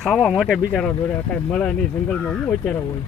ખાવા માટે બિચારા દોડ્યા, કાંઈ મળે નહીં જંગલમાં. હું અત્યારે હોય